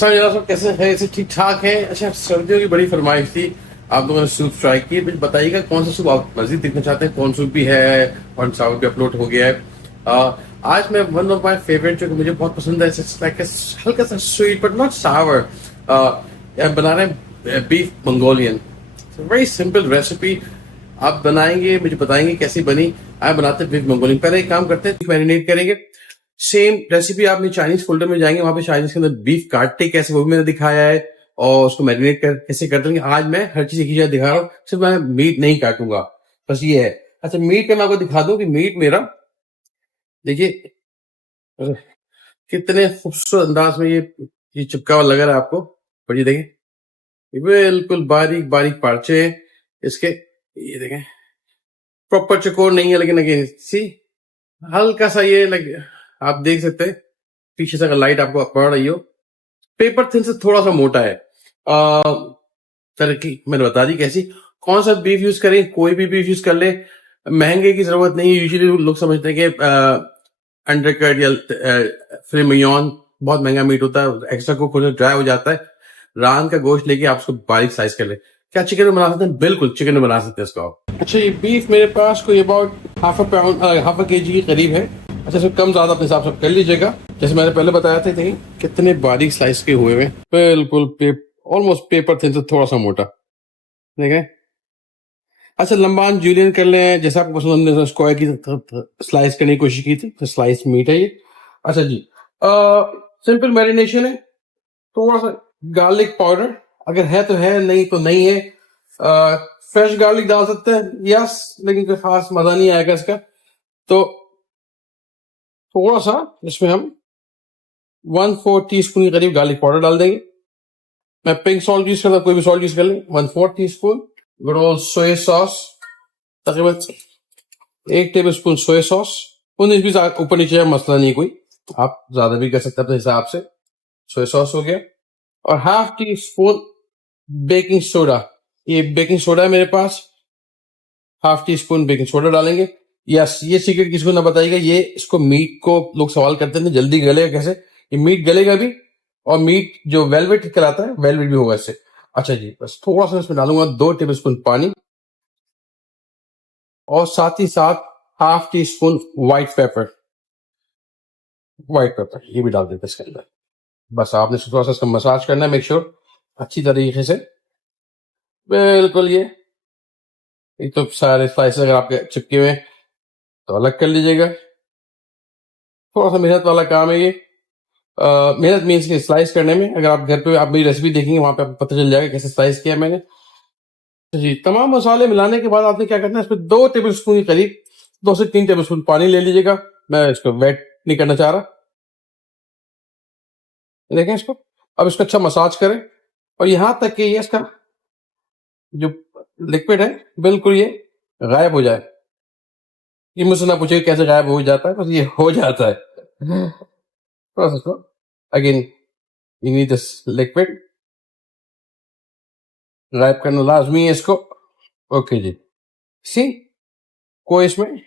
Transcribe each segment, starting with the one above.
अच्छा जरा सब कैसे है? ऐसे ठीक ठाक है। अच्छा, सर्दियों की बड़ी फरमाइश थी, आप लोगों ने सूप ट्राई किए। मुझे बताइएगा कौन सा सूप आप मजीद देखना चाहते हैं, कौन सूप भी है और साउथ भी अपलोड हो गया है। आज मैं वन ऑफ माय फेवरेट जो कि मुझे बहुत पसंद है, लाइक हल्का सा स्वीट बट नॉट सावर, बना रहे हैं beef Mongolian. Very simple recipe, आप बनाएंगे मुझे बताएंगे कैसी बनी। आप बनाते हैं बीफ मंगोलियन। पहले एक काम करते हैं, मैरिनेट करेंगे। सेम रेसिपी आप मेरे चाइनीज फोल्डर में जाएंगे, वहां पे चाइनीज के अंदर बीफ काटते कैसे वो भी मैंने दिखाया है, और उसको मैरिनेट कर कैसे करते हैं। आज मैं हर चीज एक ही जगह दिखा रहा हूँ, सिर्फ मैं मीट नहीं काटूंगा, बस ये है। अच्छा, मीट का मैं आपको दिखा दूं कि मीट मेरा देखिए कितने खूबसूरत अंदाज में ये चिपका हुआ लग रहा है आपको। पर ये देखें, बिल्कुल बारीक बारीक पार्चे हैं इसके। ये देखें, प्रॉपर चकोर नहीं है, लेकिन अगेन सी हल्का सा ये लग, आप देख सकते हैं पीछे से अगर लाइट आपको पड़ रही हो। पेपर थिन से थोड़ा सा मोटा है। तरक्की मैंने बता दी कैसी। कौन सा बीफ यूज करें, कोई भी बीफ यूज कर ले, महंगे की जरूरत नहीं है। यूजुअली लोग समझते हैं कि अंडरकट या फ्लेमियन बहुत महंगा मीट होता है, एक्स्ट्रा कुक हो ड्राई हो जाता है। रान का गोश्त लेके आप उसको बारीक साइज कर ले। क्या चिकन में बना सकते हैं? बिल्कुल चिकन में बना सकते हैं इसको आप। अच्छा, ये बीफ मेरे पास कोई अबाउट हाफ अ केजी के करीब है। अच्छा, इसको कम ज्यादा अपने हिसाब से कर लीजिएगा। जैसे मैंने पहले बताया था, देखिए कितने बारीक स्लाइस के हुए हैं, बिल्कुल ऑलमोस्ट पेपर थिन से थोड़ा सा मोटा, देखें। अच्छा, लंबान जूलियन कर लें जैसा आपको पसंद। हमने स्क्वायर की स्लाइस करने की कोशिश की थी, तो स्लाइस मीट है ये। अच्छा जी, सिंपल मैरिनेशन है। थोड़ा सा गार्लिक पाउडर, अगर है तो है, नहीं तो नहीं है। फ्रेश गार्लिक डाल सकते हैं, यस, लेकिन कोई खास मजा नहीं आएगा इसका। तो थोड़ा सा इसमें हम 1/4 टीस्पून के करीब गार्लिक पाउडर डाल देंगे। मैं पिंक सॉल्ट यूज करता, कोई भी सॉल्ट यूज कर लें। 1/4 teaspoon good old soya sauce, तकरीबन 1 टेबलस्पून सोया सॉस। 19 भी ऊपर नीचे मसला नहीं कोई, आप ज्यादा भी कर सकते हैं अपने हिसाब से। सोया सॉस हो गया, और half teaspoon baking soda. ये बेकिंग सोडा है मेरे पास, half teaspoon baking soda डालेंगे। यस, ये सीक्रेट किसी को ना बताइएगा। ये इसको मीट को लोग सवाल करते थे जल्दी गलेगा कैसे, ये मीट गलेगा भी, और मीट जो वेलवेट कहलाता है वेलवेट भी होगा इससे। अच्छा जी, बस थोड़ा सा इसमें डालूंगा 2 टेबलस्पून पानी, और साथ ही साथ half tea spoon white paper ये भी डाल देते इसके अंदर। बस आपने थोड़ा सा इसका मसाज करना है, मेक श्योर अच्छी तरीके से। बिल्कुल ये एक तो सारे स्लाइस अगर आपके चिपके हुए हैं तो अलग कर लीजिएगा। थोड़ा सा मेहनत वाला काम है ये। मेहनत मीन्स के स्लाइस करने में। अगर आप घर पे आप मेरी रेसिपी देखेंगे, वहां पे आपको पता चल जाएगा कैसे स्लाइस किया मैंने। तो जी, तमाम मसाले मिलाने के बाद आपने क्या करना है, इसमें 2 टेबलस्पून के करीब 2 से 3 टेबलस्पून पानी ले लीजिएगा। मैं इसको वेट नहीं करना चाह रहा, देखें इसको। अब इसको अच्छा मसाज करें, और यहां तक कि ये इसका जो लिक्विड है बिल्कुल ये गायब हो जाए। ये मुझसे ना पूछे कैसे गायब हो जाता है, बस ये हो जाता है। थोड़ा सा इसको again, you need this liquid, गायब करना लाजमी है इसको। ओके जी, सी कोई इसमें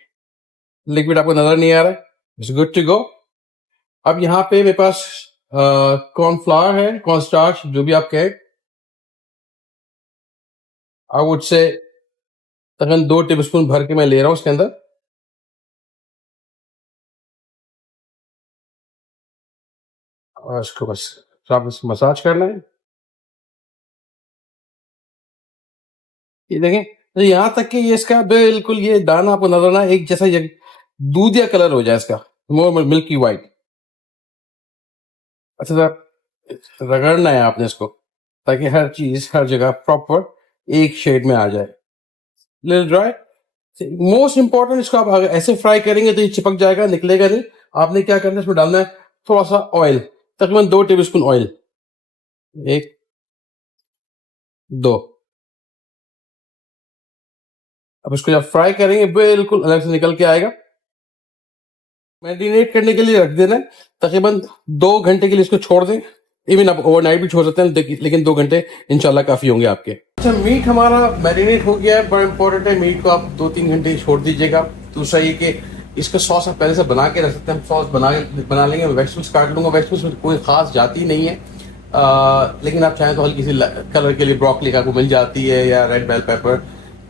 लिक्विड आपको नजर नहीं आ रहा है, इट्स गुड टू गो। अब यहाँ पे मेरे पास कॉर्नफ्लावर है, कॉर्न स्टार्च, जो भी आप कहें। आई वुड से तकरीबन 2 टेबलस्पून भर के मैं ले रहा हूं उसके अंदर। और इसको बस आप मसाज करना है। ये देखें, तो यहाँ तक कि ये इसका बिल्कुल ये दाना आपको नजर ना एक जैसा दूधिया कलर हो जाए इसका, मोर मिल्की वाइट। अच्छा सर, रगड़ना है आपने इसको, ताकि हर चीज हर जगह प्रॉपर एक शेड में आ जाए। लिटिल ड्राई, मोस्ट इंपॉर्टेंट, इसको आप अगर ऐसे फ्राई करेंगे तो ये चिपक जाएगा, निकलेगा नहीं। आपने क्या करना है, इसमें डालना है थोड़ा सा ऑयल, तकरीबन 2 टेबलस्पून ऑयल। 1 2। अब इसको जब फ्राई करेंगे बिल्कुल अलग से निकल के आएगा। मैरिनेट करने के लिए रख देना है, तकरीबन 2 घंटे के लिए इसको छोड़ दें। इवन आप ओवरनाइट भी छोड़ सकते हैं, लेकिन 2 घंटे इंशाल्लाह काफी होंगे आपके। अच्छा, मीट हमारा मैरिनेट हो गया है। बड़ा इंपॉर्टेंट है, मीट को आप 2-3 घंटे छोड़ दीजिएगा। दूसरा ये कि इसका सॉस आप पहले से बना के रख सकते हैं। सॉस बना लेंगे। वेजिटेबल्स काट लूंगा, वेजिटेबल्स में कोई खास जाती नहीं है। लेकिन आप चाहें तो हल्की सी कलर के लिए ब्रोकली का को मिल जाती है या रेड बेल पेपर,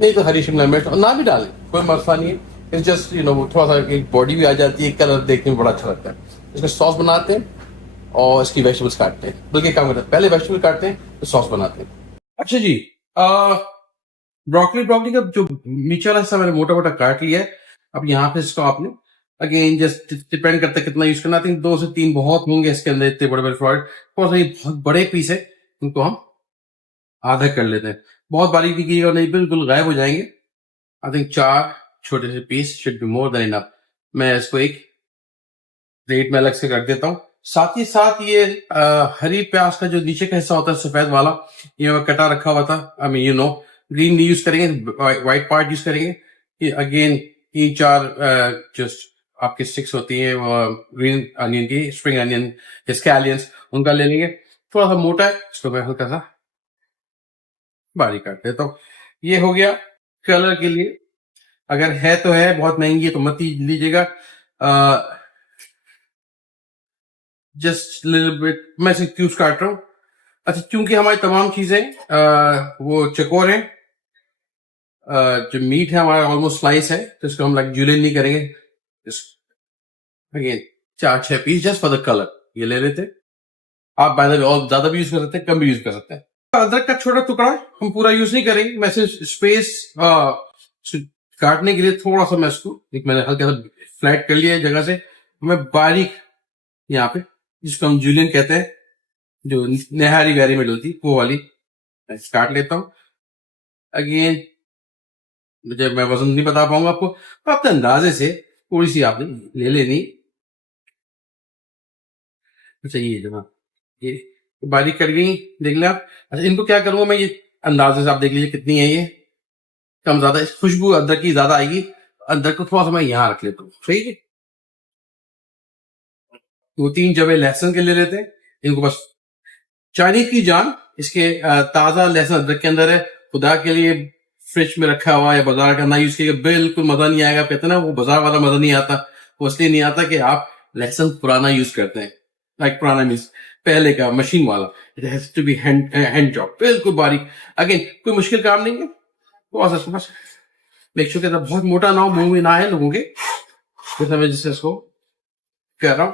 नहीं तो हरी शिमला मिर्च, और ना भी डालें कोई मसला नहीं है। इट्स जस्ट थोड़ा सा एक बॉडी भी आ जाती है, कलर देखने में बड़ा अच्छा लगता है। इसका सॉस बनाते हैं और इसकी वेजिटेबल्स काटते हैं, बल्कि काम करते हैं पहले वेजिटेबल काटते हैं तो सॉस बनाते हैं। अच्छा जी, ब्रोकली का जो नीचे वाला हिस्सा मैंने मोटा मोटा काट लिया है। अब यहाँ पे इसको आपने अगेन जस्ट डिपेंड करता है कितना यूज करना। आई थिंक 2 से 3 बहुत होंगे इसके अंदर, इतने बड़े बड़े फ्लॉइड। थोड़ा सा ये बहुत बड़े पीस है, इनको हम आधा कर लेते हैं। बहुत बारीक भी कीजिएगा नहीं, बिल्कुल गायब हो जाएंगे। आई थिंक 4 छोटे से piece should be more than enough. मैं इसको एक प्लेट में अलग से रख देता हूँ। साथ ही साथ ये हरी प्याज का जो नीचे का हिस्सा होता है सफेद वाला, ये मैं कटा रखा हुआ था। आई मीन ग्रीन नहीं यूज करेंगे, व्हाइट पार्ट यूज करेंगे। ये अगेन 3-4 जो आपकी स्टिक्स होती हैं ग्रीन अनियन की, स्प्रिंग अनियन, स्कैलियंस, उनका ले लेंगे। थोड़ा सा मोटा है, इसको मैं हल्का सा बारीक काट देता हूँ। ये हो गया कलर के लिए। अगर है तो है, बहुत महंगी है तो मत ही लीजिएगा। जस्ट लिटिल बिट मैं इसे क्यूब्स काट रहा हूँ। अच्छा, क्योंकि हमारी तमाम चीजें वो चकोर हैं, जो मीट है हमारा ऑलमोस्ट स्लाइस है, तो इसको हम लाइक जुलियन नहीं करेंगे। Again 4-6 piece just for the colour ये ले लेते। आप बाय द वे और ज्यादा भी यूज कर सकते हैं, कम भी यूज कर सकते हैं। अदरक का छोटा टुकड़ा हम पूरा यूज नहीं करेंगे, मैं सिर्फ स्पेस काटने के लिए थोड़ा सा मैं इसको मैंने हल्का सा फ्लैट कर लिया है जगह से। मैं बारीक यहाँ पे, जिसको हम जूलियन कहते हैं, जो नेहारी वैरी में डलती वो वाली काट लेता हूँ। अगेन मुझे मैं वजन नहीं बता पाऊंगा आपको, तो अपने अंदाजे से थोड़ी सी आपने ले लेनी। अच्छा ये जनाब, ये बारीक कर गई, देख लें आप। अच्छा, इनको क्या करूंगा मैं, ये अंदाजे से आप देख लीजिए कितनी है ये, कम ज्यादा खुशबू अदरक की ज्यादा आएगी। अदरक को थोड़ा सा मैं यहाँ रख लेता हूँ, ठीक है। 2-3 जवे लहसुन के ले लेते हैं, इनको बस चाइनीज की जान, इसके ताजा लहसुन अदरक के अंदर है। खुदा के लिए फ्रिज में रखा हुआ या बाजार का ना यूज किया, बिल्कुल मजा नहीं आएगा। कहते ना वो बाजार वाला मजा नहीं आता, वो इसलिए नहीं आता कि आप लहसुन पुराना यूज करते हैं। लाइक पुराना मीन्स पहले का मशीन वाला, it has to be hand job, बिल्कुल बारीक। अगेन कोई मुश्किल काम नहीं है, बहुत सा बस मेक श्योर कि बहुत मोटा ना हो, मुंह में ना आए लोगों के, जैसे मैं जिससे इसको कह रहा हूं।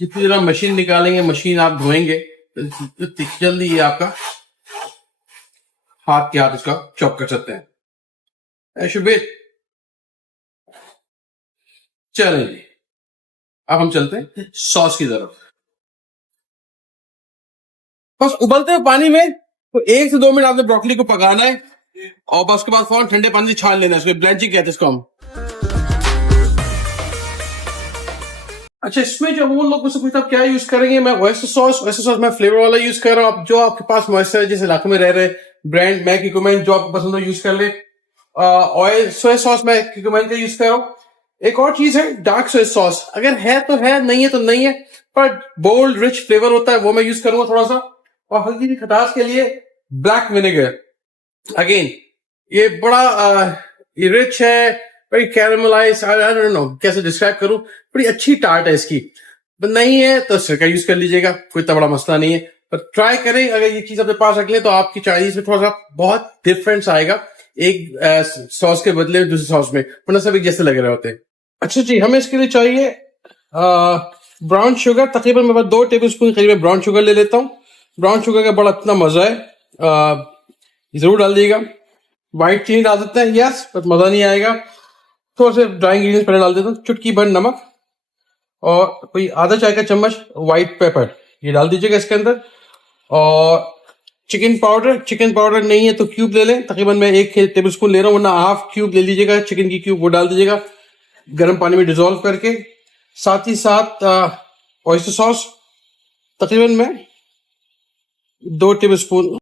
जितनी जरा मशीन निकालेंगे, मशीन आप धोएंगे, जल्दी ये आपका हाथ के हाथ इसका चॉप कर सकते हैं। शुभे चलें जी, अब हम चलते हैं सॉस की तरफ। बस उबलते हुए पानी में तो 1 से 2 मिनट आपने ब्रोकली को पकाना है, और बस उसके बाद फौरन ठंडे पानी से छान लेना है। इसको ब्लेंचिंग कहते हैं इसको हम। अच्छा, इसमें जब वो लोग मुझसे पूछते हैं क्या यूज करेंगे, मैं ऑयस्टर सॉस मैं फ्लेवर वाला यूज कर रहा हूँ। आप जो आपके पास मॉइस्चर है, जिस इलाके में रह रहे ब्रांड, मैं रिकमेंड जो आपको पसंद हो यूज कर ले। ऑयल सोया सॉस मैं रिकमेंड का यूज कर रहा हूँ। एक और चीज है डार्क सोया सॉस, अगर है तो है, नहीं है तो नहीं है, पर बोल्ड रिच फ्लेवर होता है, वो मैं यूज करूंगा थोड़ा सा। और हल्की सी खटास के लिए ब्लैक विनेगर। अगेन ये बड़ा ये रिच है, बड़ी कैरेमलाइज, आई डोंट नो कैसे डिस्क्राइब करूं, बड़ी अच्छी टार्ट है इसकी। नहीं है तो सिरका यूज कर लीजिएगा, कोई इतना बड़ा मसला नहीं है, पर ट्राई करें। अगर ये चीज अपने पास रख ले तो आपकी चाइनीज में थोड़ा सा बहुत डिफरेंस आएगा, एक सॉस के बदले दूसरे सॉस में, वरना सब एक जैसे लग रहे होते हैं। अच्छा जी, हमें इसके लिए चाहिए ब्राउन शुगर। तकरीबन मैं 2 टेबल स्पून करीब ब्राउन शुगर ले लेता हूँ। ब्राउन शुगर का बड़ा इतना मजा है, जरूर डाल दीजिएगा। व्हाइट चीनी डाल सकते हैं, यस, पर मजा नहीं आएगा। थोड़ा सा ड्राई इंग्रेडिएंट्स पहले डाल देता हूँ, चुटकी भर नमक, और कोई आधा चाय का चम्मच व्हाइट पेपर, ये डाल दीजिएगा इसके अंदर। और चिकन पाउडर नहीं है तो क्यूब ले लें, तकरीबन मैं 1 टेबल स्पून ले रहा हूँ, वरना हाफ क्यूब ले लीजिएगा चिकन की क्यूब, वो डाल दीजिएगा गर्म पानी में डिजोल्व करके। साथ ही साथ ऑयस्टर सॉस तकरीबन मैं 2 टेबल स्पून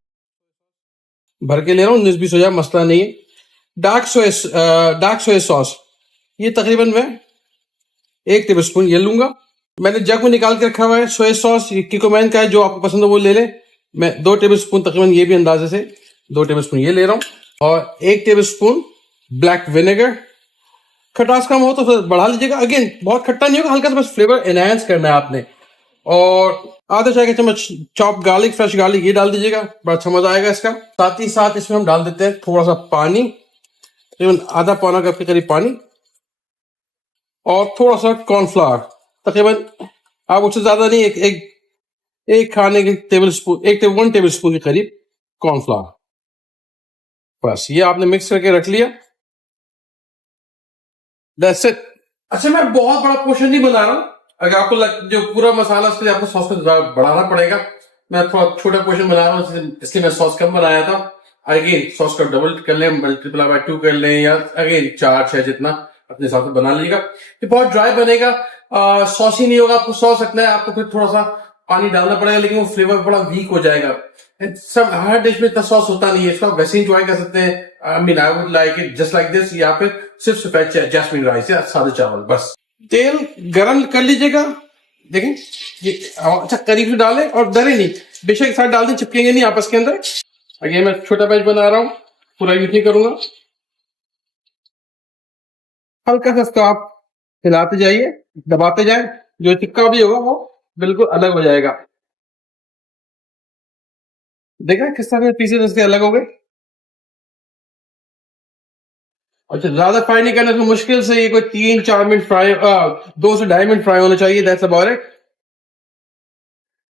भर के ले रहा हूँ, 19-20 हो जाए, मसला नहीं है। डार्क सोया सॉस ये तकरीबन मैं 1 टेबल स्पून ये लूंगा। मैंने जग में निकाल के रखा हुआ है। सोया सॉस किकोमैन का है, जो आपको पसंद हो वो ले लें। मैं 2 टेबल स्पून तकरीबन, ये भी अंदाजे से 2 टेबल स्पून ये ले रहा हूँ। और 1 टेबल स्पून ब्लैक विनेगर। खटास कम हो तो फिर बढ़ा लीजिएगा। अगेन बहुत खट्टा नहीं होगा, हल्का सा बस फ्लेवर एनहांस करना है आपने। और आधा चाय का चम्मच चॉप गार्लिक, फ्रेश गार्लिक ये डाल दीजिएगा, बड़ा अच्छा मजा आएगा इसका। साथ ही साथ इसमें हम डाल देते हैं थोड़ा सा पानी, तकरीबन आधा पौना कप के करीब पानी, और थोड़ा सा कॉर्नफ्लावर, तकरीबन आप उससे ज्यादा नहीं, एक खाने के टेबल स्पून, 1 टेबल स्पून के करीब कॉर्नफ्लावर। बस ये आपने मिक्स करके रख लिया, दैट्स इट। अच्छा, मैं बहुत बड़ा पोर्शन नहीं बना रहा हूँ, अगर आपको जो पूरा मसाला उसके लिए आपको सॉस में बढ़ाना पड़ेगा, मैं थोड़ा छोटा पोर्शन बना रहा हूँ, इसलिए मैं सॉस कम बनाया था। अगेन सॉस का डबल कर लें, मल्टीप्लाई बाय 2 कर लें, या अगेन 4-6 जितना अपने हिसाब से बना लीजिएगा। ये बहुत ड्राई बनेगा, सॉस ही नहीं होगा, आपको सॉस रखना है, आपको फिर थोड़ा सा पानी डालना पड़ेगा, लेकिन वो फ्लेवर बड़ा वीक हो जाएगा। सब हर डिश में इतना सॉस होता नहीं है, इसको आप वैसे इंजॉय कर सकते हैं। I mean I would like it just like this, या फिर सिर्फ सफेद जैस्मिन राइस या सादे चावल बस। तेल गरम कर लीजिएगा, देखें ये अच्छा करीब से डालें और डरे नहीं, बेशक एक साथ डाल दें, चिपकेंगे नहीं आपस के अंदर। अगेन मैं छोटा बैच बना रहा हूँ, पूरा यूज नहीं करूंगा। हल्का सा इसको आप हिलाते जाइए, दबाते जाए, जो चिपका भी होगा वो बिल्कुल अलग हो जाएगा। देखा किस तरह पीसेस इसके अलग हो गए। अच्छा, ज्यादा फ्राई नहीं करना, तो मुश्किल से ये कोई 3-4 मिनट फ्राई, 2 से 2.5 मिनट फ्राई होना चाहिए, दैट्स अबाउट इट।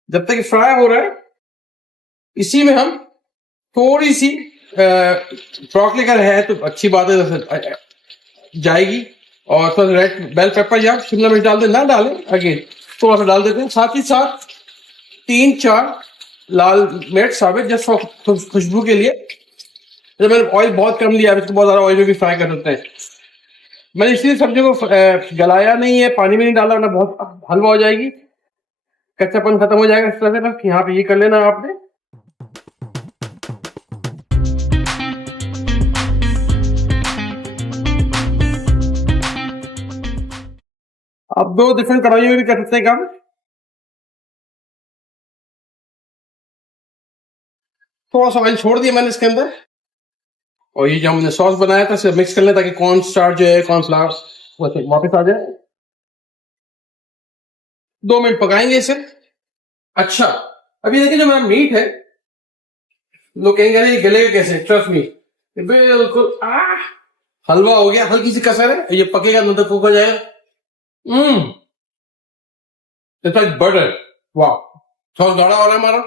जब तक ये फ्राई हो रहा है, इसी में हम थोड़ी सी ब्रोकली का है तो अच्छी बात है जाएगी, और थोड़ा रेड बेल पेपर या शिमला मिर्च डाल दें, ना डालें अगेन थोड़ा सा डाल देते हैं। साथ ही साथ 3-4 लाल मिर्च साबित, जस्ट खुशबू के लिए। जब मैंने ऑयल बहुत कम लिया, इसको बहुत ज्यादा ऑयल में भी फ्राई कर सकते हैं। मैंने इसलिए सब्जी को गलाया नहीं है, पानी में नहीं डाला, वरना बहुत हलवा हो जाएगी, कच्चापन खत्म हो जाएगा। इस तरह से बस यहाँ पे ये कर लेना आपने। आप 2 डिफरेंट कढ़ाइयों में भी कर सकते हैं काम। थोड़ा सा ऑयल छोड़ दिया मैंने इसके अंदर, और ये जो हमने सॉस बनाया था इसे मिक्स कर लें, ताकि कॉर्न स्टार्च जो है, कॉर्नफ्लावर वापस आ जाए। 2 मिनट पकाएंगे इसे। अच्छा, अभी देखिए जो मेरा मीट है, लोग कहेंगे अरे ये गलेगा कैसे, ट्रस्ट मी बिल्कुल हलवा हो गया, हल्की सी कसर है, ये पकेगा तो कुक हो जाएगा। इट्स लाइक बटर, वाह, सॉस गाढ़ा हो रहा है हमारा।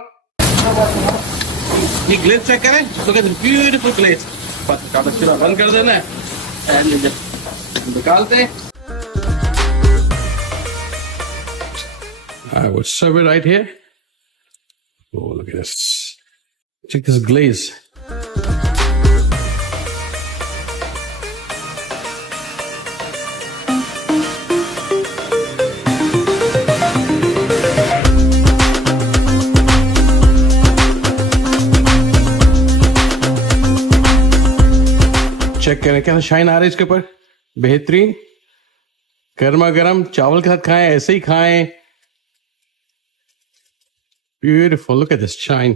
ये ग्लेज चेक करें, look at the beautiful glaze. बस चूल्हा बंद कर देना है, निकालते हैं। I will serve it right here. Oh, look at this. Check this glaze. Check करें क्या शाइन आ रहा है इसके ऊपर, बेहतरीन। गर्मा गर्म चावल के साथ खाएं, ऐसे ही खाएं। Beautiful, look at this shine.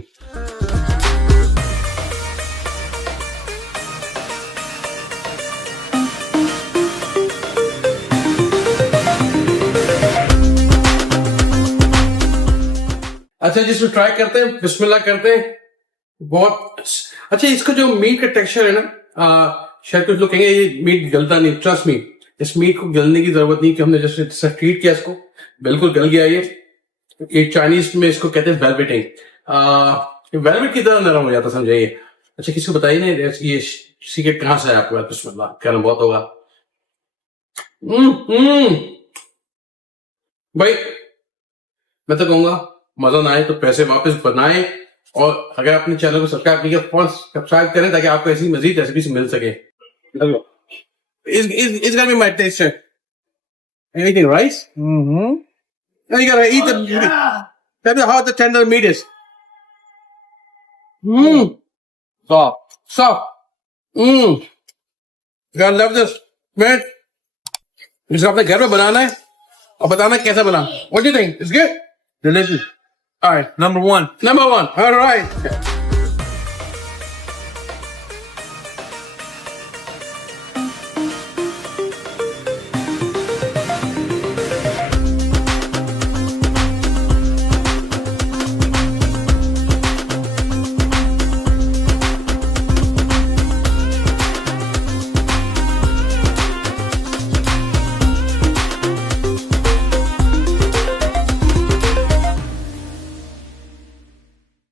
अच्छा, जिसको ट्राई करते हैं, बिस्मिल्लाह करते हैं। बहुत अच्छा, इसका जो मीट का टेक्सचर है ना, शायद कुछ लोग कहेंगे ये मीट गलता नहीं, ट्रस्ट मी, इस मीट को गलने की जरूरत नहीं, कि हमने जैसे ट्रीट किया इसको, बिल्कुल गल गया ये चाइनीज में इसको कहते हैं वेलवेटिंग, वेलवेट की तरह नरम हो जाता, समझाइए। अच्छा, किसी को बताइए ना ये सीक्रेट कहां से है आपको, बिस्मिल्लाह करना बहुत होगा। भाई मैं तो कहूंगा मजा ना आए तो पैसे वापस बनाएं, और अगर अपने चैनल को सब्सक्राइब नहीं किया, सब्सक्राइब करें, ताकि आपको ऐसी मजीद रेसिपी मिल सके। It's gonna be my taster. Are you eating rice? Mm-hmm. Now you gotta eat the meat. Tell me how the tender meat is. Soft. You gotta love this, man. इसको अपने घर में बनाना है और बताना कैसा बना। What do you think? It's good? Delicious. All right. Number one. All right.